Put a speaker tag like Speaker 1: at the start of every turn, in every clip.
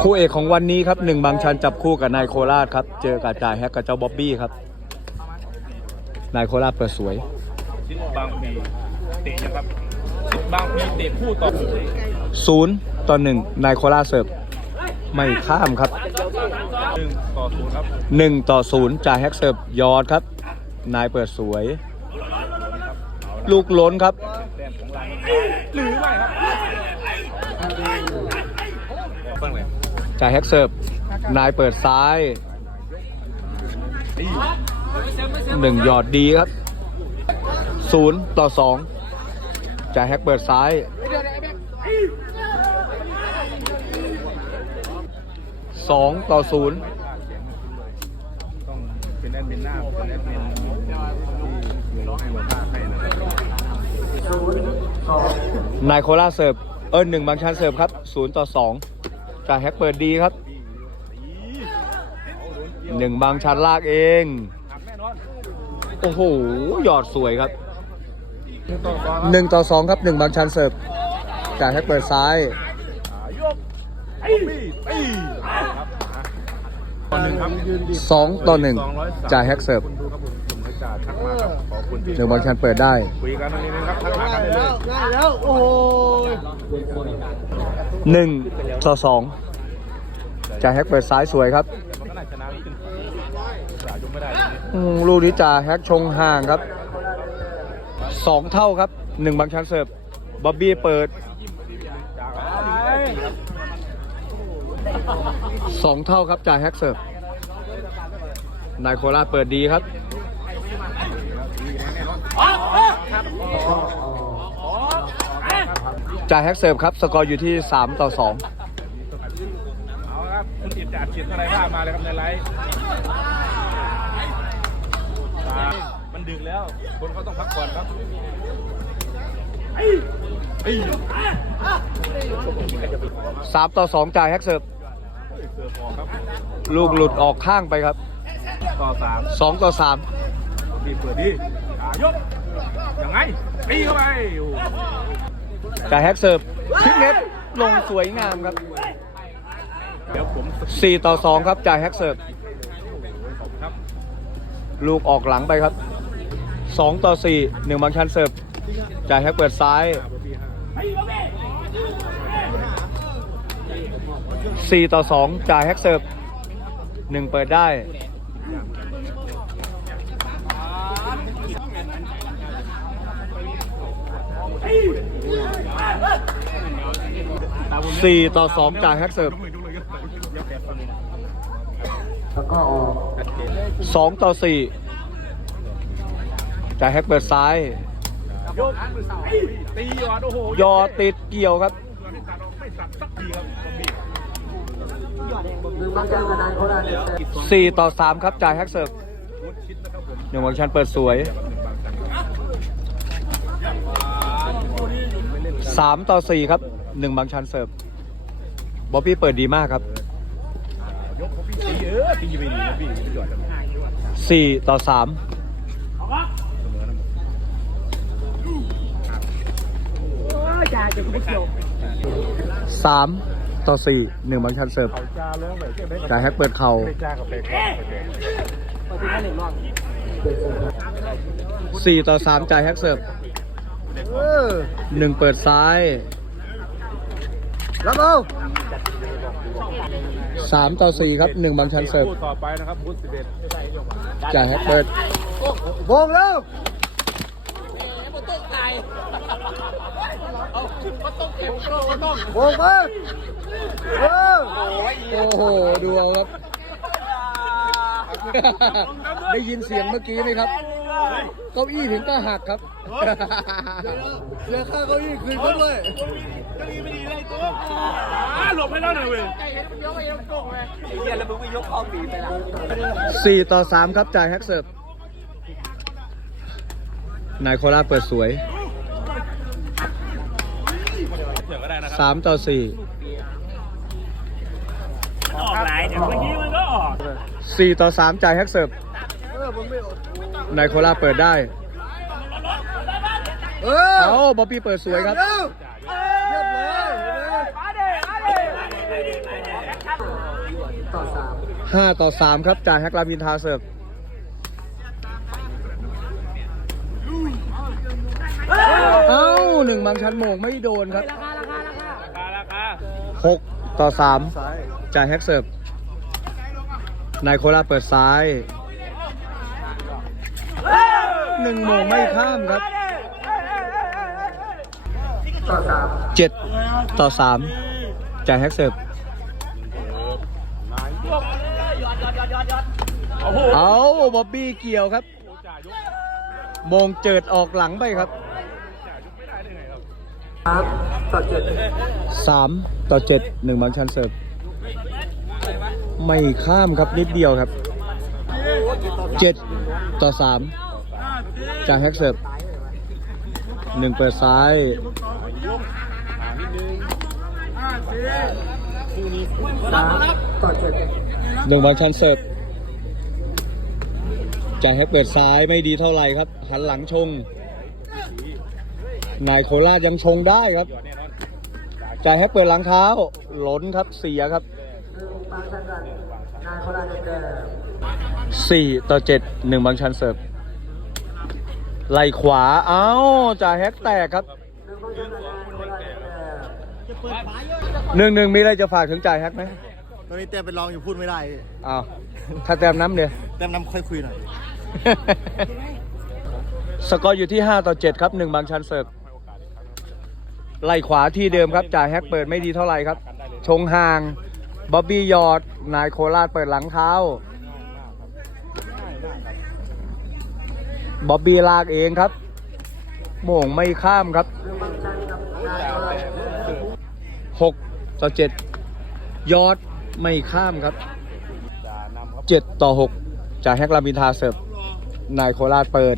Speaker 1: คู่เอกของวันนี้ครับหนึ่งบางชันจับคู่กับนายโคราชครับ เจอกับจ่ายแฮกกับเจ้าบ๊อบบี้ครับ นายโคราชเปิดสวย
Speaker 2: สิทธิ์บางพีเตะนะครับสิทธิ์บางพีเตะคู่ต่อ
Speaker 1: ศูนย์ต่อหนึ่งนายโคราชเสิร์ฟไม่ข้ามครับ
Speaker 2: หนึ่งต่อศูนย์ครับ
Speaker 1: หนึ่งต่อศูนย์จ่ายแฮกเสิร์ฟยอดครับ นายเปิดสวย ลูกล้นครับ
Speaker 2: แต้มของรายหรือไม่ครับฟังเลย
Speaker 1: จ่ายแฮกเสิร์ฟนายเปิดซ้ายหนึ่งหยอดดีครับศูนย์ต่อสองจ่ายแฮกเปิดซ้ายสองต่อศูนย์
Speaker 2: นา
Speaker 1: ยโคราเสิร์ฟเออหนึ่งบางชันเสิร์ฟครับศูนย์ต่อสอง จ่ายแฮกเปิดดีครับหนึ่งบางชันลากเอง
Speaker 2: หักแน่นอน
Speaker 1: โอ้โห หยอดสวยครับ
Speaker 2: หนึ่งต่อสอง
Speaker 1: หนึ่งต่อสองครับหนึ่งบางชันเสิร์ฟจ่ายแฮกเปิดซ้าย
Speaker 2: ยกตีตีครับตอนหนึ่งครับ
Speaker 1: สองต่อหนึ่งจ่ายแฮกเสิร์ฟ
Speaker 2: คุณดูครับผมผมให้จ่าทักมาครับขอบคุณที่
Speaker 1: หนึ่งบางชันเปิดได้
Speaker 2: คุยกันตรงนี้นะครับทักมากันได้เลย
Speaker 3: ง่ายแล้วโอ้ย
Speaker 1: ห นึ่งต่อสองจ่าแฮกเปิดซ้ายสวยครับ
Speaker 2: มันก็น่าชนะขึ้นจ่ายกไม่ได้ตรงนี้
Speaker 1: อืมลูกนี้จ่าแฮกชงห่างครับสองเท่าครับหนึ่งบางชันเสิร์ฟบ๊อบบี้เปิดสองเท่าครับจ่าแฮกเสิร์ฟนายโคราชเปิดดีครับ จ่ายแฮกเสิร์ฟครับ สกอร์อยู่ที่ 3 ต่อ 2
Speaker 2: เอาครับคุณอิดจะอัดฉีดอะไรว่ามาเลยครับในไลฟ์อ่ามันดึกแล้ว คนเขาต้องพักผ่อนครับ
Speaker 1: 3ต่อ 2 จ่ายแฮกเสิร์ฟ
Speaker 2: เสือพอครับ
Speaker 1: ลูกหลุดออกข้างไปครับ
Speaker 2: ต่อสาม
Speaker 1: 2 ต่อ
Speaker 2: ดีเปิดดีอ่ายกยังไงตีเข้าไปโอ้โห
Speaker 1: 3จ่ายแฮกเสิร์ฟพิกเน็ตลงสวยงามครับ
Speaker 2: เดี๋ยวผม
Speaker 1: 4ต่อ 2 ครับจ่ายแฮกเสิร์ฟลูกออกหลังไปครับ 2 ต่อ 4 1 บางชันเสิร์ฟจ่ายแฮกเปิดซ้าย
Speaker 2: ห้าเบอร์บี้ห้า
Speaker 1: 4ต่อ 2 จ่ายแฮกเสิร์ฟ1 เปิดได้ สี่ต่อสองจากแฮกเซิร์ฟ
Speaker 3: แล้วก็สอ
Speaker 1: งต่อสี่จากแฮกเปิร์ดซ้าย
Speaker 2: ยอ
Speaker 1: ติดเกี่ยวครับ
Speaker 2: สี่ต่อสา
Speaker 3: มครั
Speaker 1: บจ่ายแฮกเซิร์ฟหนึ่งวังชันเปิดสวย
Speaker 2: สา
Speaker 1: มต่อสี่ครับ 1บางชันเสิร์ฟบ๊อบบี้เปิดดีมากครับ
Speaker 2: ยกเขาพี่ตีเออตีไปดีนะพี่ไม่หยอดกัน
Speaker 1: 4ต่อ3
Speaker 2: เสมอนะ
Speaker 3: จ่าจะไม่เกี่ยว
Speaker 1: 3ต่อ4 1บางชันเสิร์ฟ
Speaker 2: เขาจ้าแล้วแบบเจ๊ไม่
Speaker 1: จ่ายแฮกเปิดเข่า
Speaker 2: ไม่จ้ากับเป๊กครับ
Speaker 3: ปฏิบัติหนึ่งรอบ
Speaker 1: 4ต่อ3จ่ายแฮกเสิร์ฟ
Speaker 3: เออ
Speaker 1: 1เปิดซ้าย
Speaker 3: รับเอา
Speaker 1: 3ต่อ4ครับ1บางชันเสิร์ฟ
Speaker 2: คู่ต่อไปนะครับพุทธสิบเอ็ด
Speaker 1: จ่ายแฮกเปิด
Speaker 3: โบงแล้วโบงมาเออ
Speaker 1: โอ้โห ดูเอาครับ ได้ยินเสียงเมื่อกี้ไหมครับ เก้าอี้ถึงก็หักครับ
Speaker 3: เสียค่าเก้าอี้คืนเขาด้วย
Speaker 2: หลบให้แล้วหน่อยเว้ย
Speaker 1: สี่ต่อสามครับจ่ายแฮกเสิร์ฟนายโคราชเปิดสวย
Speaker 2: เดี๋ยวก็ได้นะครับ
Speaker 1: สามต่อสี่
Speaker 2: ออกไหลเดี๋ยวเมื่อกี้มันก็ออก
Speaker 1: สี่ต่อสามจ่ายแฮกเสิร์ฟ
Speaker 3: เออผมไม่อด
Speaker 1: นายโคราชเปิดได้
Speaker 3: เออ
Speaker 1: เอ้าบ๊อบบี้เปิดสวยครับ
Speaker 3: เร็วเรียบร้อยเห็นไหมต่อสาม
Speaker 1: ห้าต่อสามครับจ่ายแฮกรามอินทราเสิร์ฟเอ้าหนึ่งบางชั้นโมงไม่โดนครับ
Speaker 2: ราคาราคา
Speaker 1: หกต่อสามจ่ายแฮกเสิร์ฟนายโคราชเปิดซ้าย หนึ่งโมงไม่ข้ามครับเจ็ดต่อสามจ่ายแฮกเสิร์ฟเอาบ๊อบบี้เกี่ยวครับโมงเจิดออกหลังไปครับ
Speaker 3: สามต่อเจ็ด
Speaker 1: สามต่อเจ็ดหนึ่งบางชันเสิร์ฟไม่ข้ามครับนิดเดียวครับเจ็ดต่อสาม จากแฮกเสิร์ฟหนึ่งเปิดซ้ายหนึ่งบางชันเสิร์ฟจ่ายให้เปิดซ้ายไม่ดีเท่าไหร่ครับ หันหลังชง นายโคราชยังชงได้ครับจ่ายให้เปิดหลังเท้า หล้นครับเสียครับสี่ต่อเจ็ดหนึ่งบางชันเสิร์ฟ ไหลขวา เอ้าจ่ายแฮกแตกครับ
Speaker 3: หนึ่งบางชันกันนายโคราชได้แต้ม
Speaker 1: หนึ่งหนึ่งมีอะไรจะฝากถึงจ่ายแฮกไหม
Speaker 4: ตอนนี้เต้มเป็นรองอยู่พูดไม่ได้
Speaker 1: อ้าวถ้าแต้มน้ำเนี่ย
Speaker 4: เต้มนำค่อยคุยหน่อย
Speaker 1: สกอร์อยู่ที่ 5 ต่อ 7 ครับ1บางชันเสิร์ฟไล่ขวาที่เดิมครับจ่ายแฮกเปิดไม่ดีเท่าไหร่ครับ ชงห่างบ๊อบบี้ยอดนายโคราชเปิดหลังเท้า บ๊อบบี้ลากเองครับ โมงไม่ข้ามครับ
Speaker 3: หนึ่งบางชันกับนายโคราชได้แต้ม
Speaker 1: 6ต่อ7ยอดไม่ข้ามครับ
Speaker 2: จ่านำครับ
Speaker 1: 7ต่อ6จายแฮกลามินทาเสิร์ฟนายโคราชเปิด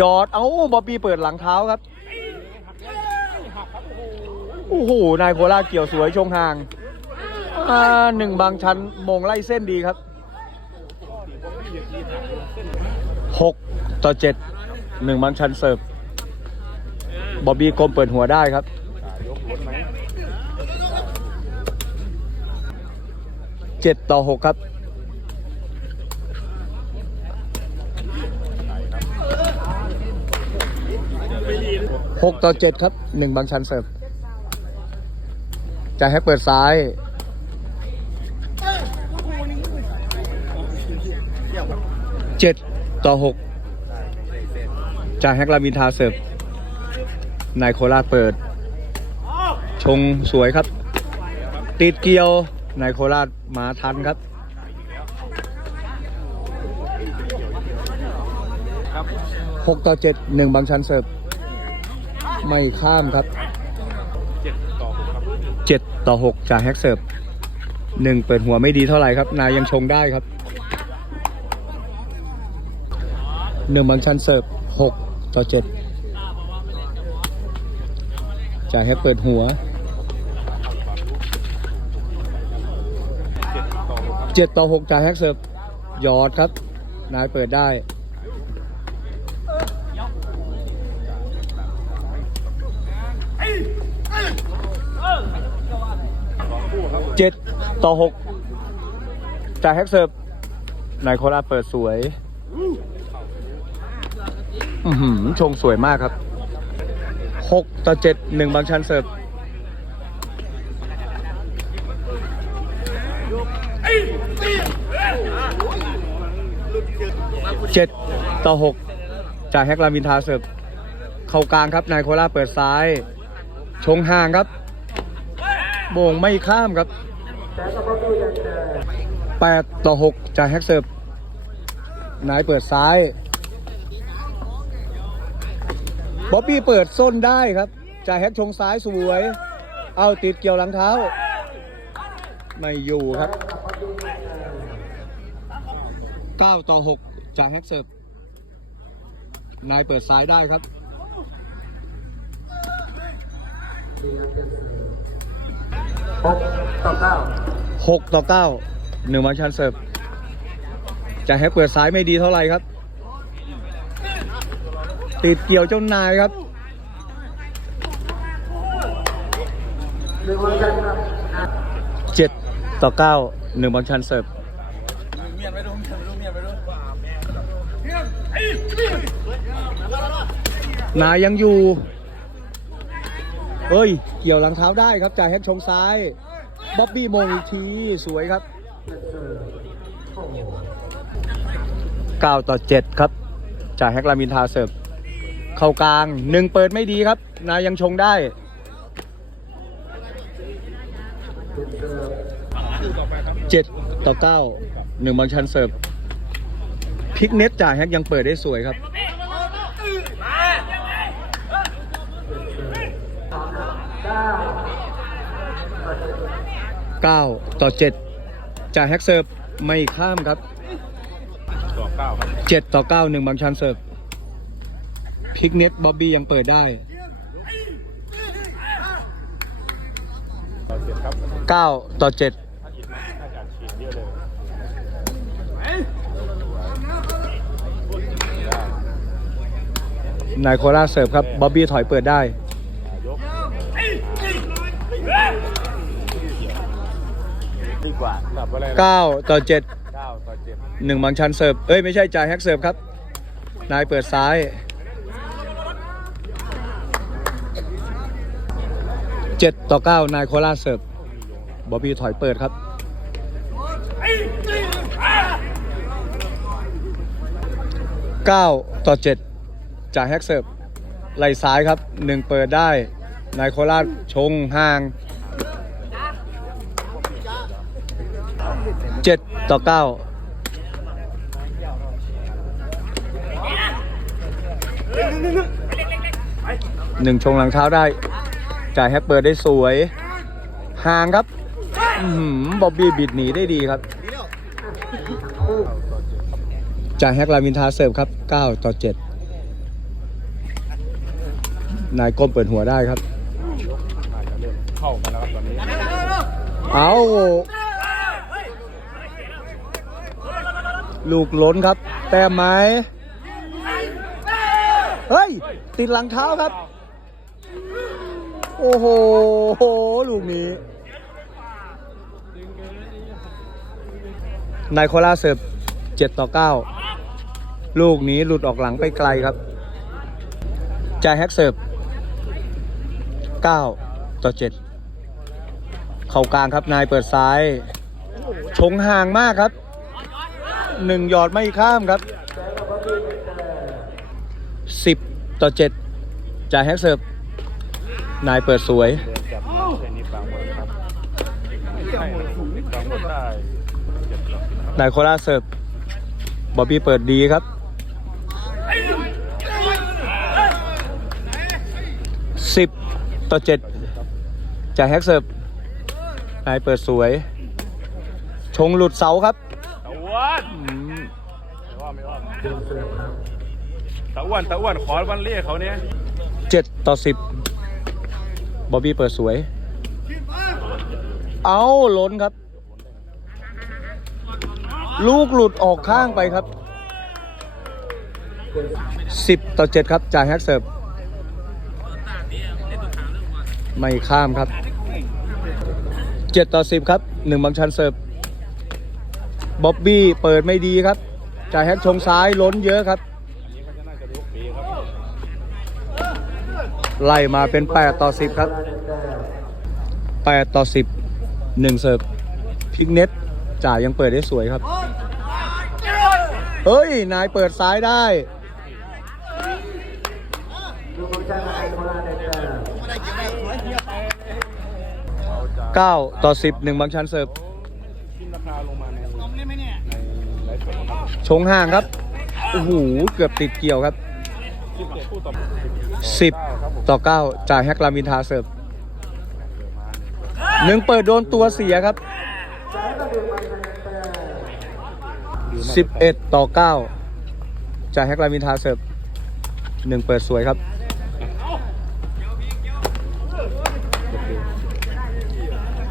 Speaker 1: ยอด เอ้าบ๊อบบี้เปิดหลังเท้าครับ โอ้โห นายโคราชเกี่ยวสวยชงห่างหนึ่งบางชั้นมงไล่เส้นดีครับ หกต่อเจ็ดหนึ่งบางชันเสิร์ฟบอบบี้กลมเปิดหัวได้ครับเจ็ดต่อหกครับหกต่อเจ็ดครับหนึ่งบางชันเสิร์ฟจะให้เปิดซ้ายเจ็ด ต่อหกจากแฮกลามินทาเสิร์ฟนายโคราชเปิด ชงสวยครับ ติดเกียวนายโคราชมาทันครับ
Speaker 2: ครับ
Speaker 1: 6ต่อ7 1บางชันเสิร์ฟไม่ข้ามครับ
Speaker 2: เจ็ดต่อหกครับ
Speaker 1: 7ต่อ6จากแฮกเสิร์ฟ1เปิดหัวไม่ดีเท่าไหร่ครับ นายยังชงได้ครับ 1บางชันเสิร์ฟ6ต่อ7จากแฮกเปิดหัว
Speaker 2: เจ็ดต่อหกครับ
Speaker 1: 7ต่อ6จากแฮกเสิร์ฟยอดครับ นายเปิดได้เจ็ดต่อหกจากแฮกเซิร์ฟนายโคราเปิดสวย ชงสวยมากครับหกต่อเจ็ดหนึ่งบางชันเสิร์ฟเจ็ดต่อหกจากแฮกลามินทาเสิร์ฟเข้ากลางครับนายโคราเปิดซ้าย ชงห่างครับ โบ่งไม่ข้ามครับ
Speaker 3: แต่ก็บ๊อบบี้ได้แต้ม
Speaker 1: 8ต่อ6จากแฮกเซิร์ฟนายเปิดซ้าย บ๊อบบี้เปิดส้นได้ครับจ่ายแฮกชงซ้ายสวย เอาติดเกี่ยวหลังเท้า ไม่อยู่ครับ 9 ต่อ 6จากแฮกเซิร์ฟนายเปิดซ้ายได้ครับ
Speaker 3: หกต่อเก้า
Speaker 1: 6ต่อ9หนึ่งวันชันเสิร์ฟจ่ายแฮกเปิดซ้ายไม่ดีเท่าไหร่ครับ ติดเกี่ยวเจ้านายครับเจ็ดต่อเก้าหนึ่งบอลชันเสิร์ฟนายยังอยู่เอ้ย เกี่ยวหลังเท้าได้ครับจ่ายแฮกชงซ้าย บ๊อบบี้มงอีกที สวยครับ 9 ต่อ 7 ครับ จ่ายแฮกลามินทาเสิร์ฟ เข้ากลางหนึ่งเปิดไม่ดีครับ นายังชงได้เจ็ดต่อเก้าหนึ่งบอลชันเสิร์ฟพลิกเน็ตจ่ายแฮกยังเปิดได้สวยครับเก้าต่อเจ็ดจ่ายแฮกเสิร์ฟไม่ข้ามครับ
Speaker 2: เก้าครับ
Speaker 1: เจ็ดต่อเก้าหนึ่งบางชันเสิร์ฟ พลิกเน็ตบ๊อบบี้ยังเปิดได้
Speaker 2: เก้า
Speaker 1: ต่อเจ็ด
Speaker 2: นาย
Speaker 1: โคราเสิร์ฟครับบ๊อบบี้ถอยเปิดได้
Speaker 2: ดีกว่าตับอะไรนะ
Speaker 1: 9ต่อ7
Speaker 2: เก้าต่อเจ็ด
Speaker 1: หนึ่งบางชันเสิร์ฟเอ้ยไม่ใช่จ่ายแฮกเสิร์ฟครับ นายเปิดซ้าย 7 ต่อ9นายโคราชเสิร์ฟบอบบี้ถอยเปิดครับ9ต่อ7จ่ายแฮกเสิร์ฟไหลซ้ายครับ1เปิดได้ นายโคราชชงห่าง7ต่อ9หนึ่งชงหลังเท้าได้ จ่ายแฮกเปิดได้สวย ห่างครับบอบบี้บิดหนีได้ดีครับ จ่ายแฮกลามินทาเสิร์ฟครับ 9 ต่อ 7 นายก้มเปิดหัวได้ครับ
Speaker 2: เข้ากันแล้วครับตอนนี้
Speaker 1: เอาลูกล้นครับ แต้มไหม เฮ้ย ติดหลังเท้าครับ โอ้โห ลูกนี้ นายโคราเสิร์ฟ7ต่อ9ลูกนี้หลุดออกหลังไปไกลครับจ่ายแฮกเสิร์ฟ9ต่อ7เข่ากลางครับนายเปิดซ้าย ชงห่างมากครับหนึ่งหยอดไม่ข้ามครับสิบต่อเจ็ดจ่ายแฮกเซิร์ฟ นายเปิดสวย
Speaker 2: เดินจับเส้นนี้บางหมดครับไม่ใช่บางหมดได้เจ็ดหรอก
Speaker 1: นายโคราชเสิร์ฟบอบบี้เปิดดีครับ สิบต่อเจ็ดจ่ายแฮกเซิร์ฟนายเปิดสวย ชงหลุดเสาครับ
Speaker 2: ตะอ้วน
Speaker 1: อืม
Speaker 2: ไม่ว่าไม่ว่าตะอ้วนตะอ้วนขอวันเรียกเขาเนี่ย
Speaker 1: เจ็ดต่อสิบ บอบบี้เปิดสวย เอาล้นครับ ลูกหลุดออกข้างไปครับสิบต่อเจ็ดครับจ่ายแฮกเซิร์ฟไม่ข้ามครับเจ็ดต่อสิบครับหนึ่งบางชันเสิร์ฟบ๊อบบี้เปิดไม่ดีครับจ่ายแฮกชงซ้ายล้นเยอะครับ
Speaker 2: อันนี้ก็จะน่าจะยกปีครับ
Speaker 1: ไล่มาเป็น 8 ต่อ 10 ครับ 8 ต่อ 10 1 เสิร์ฟพิกเน็ตจ่ายยังเปิดได้สวยครับ เฮ้ย นายเปิดซ้ายได้
Speaker 3: หนึ่งบาต้ม
Speaker 2: เขาจะ
Speaker 1: 9ต่อ 10 1 บางชันเสิร์ฟชงห่างครับ โอ้โห เกือบติดเกี่ยวครับ 10 ต่อ 9จ่ายแฮกลามินทาเสิร์ฟหนึ่งเปิดโดนตัวเสียครับ 11 ต่อ 9จ่ายแฮกลามินทาเสิร์ฟหนึ่งเปิดสวยครับ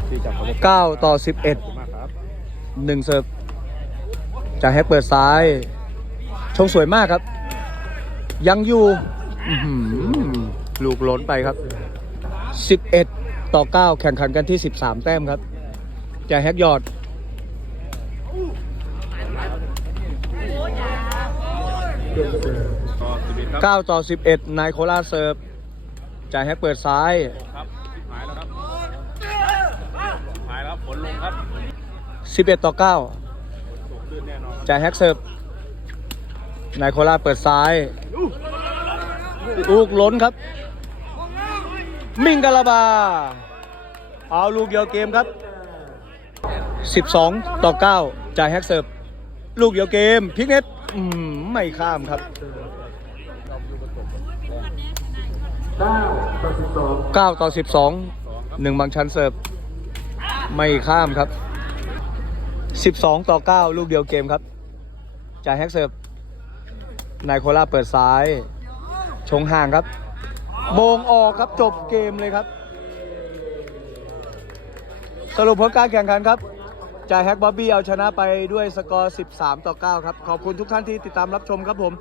Speaker 2: ที่จับเขา
Speaker 1: ต่อ
Speaker 2: มากครับ
Speaker 1: 11 1เสิร์ฟจ่ายแฮกเปิดซ้าย ชงสวยมากครับ ยังอยู่ ลูกล้นไปครับ 11 ต่อ 9 แข่งขันกันที่ 13 แต้มครับจ่ายแฮกหยอด
Speaker 2: ต่อสิบเอ็ดครับ
Speaker 1: 9ต่อ11นายโคราชเสิร์ฟจ่ายแฮกเปิดซ้าย
Speaker 2: ครับหายแล้วครับหายแล้วผลลงครับ
Speaker 1: 11ต่อ9
Speaker 2: ตกลื่นแน่นอน
Speaker 1: จ่ายแฮกเสิร์ฟนายโคราชเปิดซ้าย ลูกล้นครับ มิงกาลาบา เอาลูกเดียวเกมครับ 12 ต่อ 9 จ่ายแฮกเสิร์ฟลูกเดียวเกมพิกเน็ตไม่ข้ามครับ
Speaker 3: เก้าต่อสิบสอง
Speaker 1: 9ต่อ 12หนึ่งบางชั้นเสิร์ฟไม่ข้ามครับ 12 ต่อ 9 ลูกเดียวเกมครับ จ่ายแฮกเสิร์ฟนายโคราเปิดซ้าย ชงห่างครับโมงออกครับจบเกมเลยครับ สรุปผลการแข่งขันครับจ่ายแฮกบ๊อบบี้เอาชนะไปด้วยสกอร์ 13 ต่อ 9 ครับ ขอบคุณทุกท่านที่ติดตามรับชมครับผม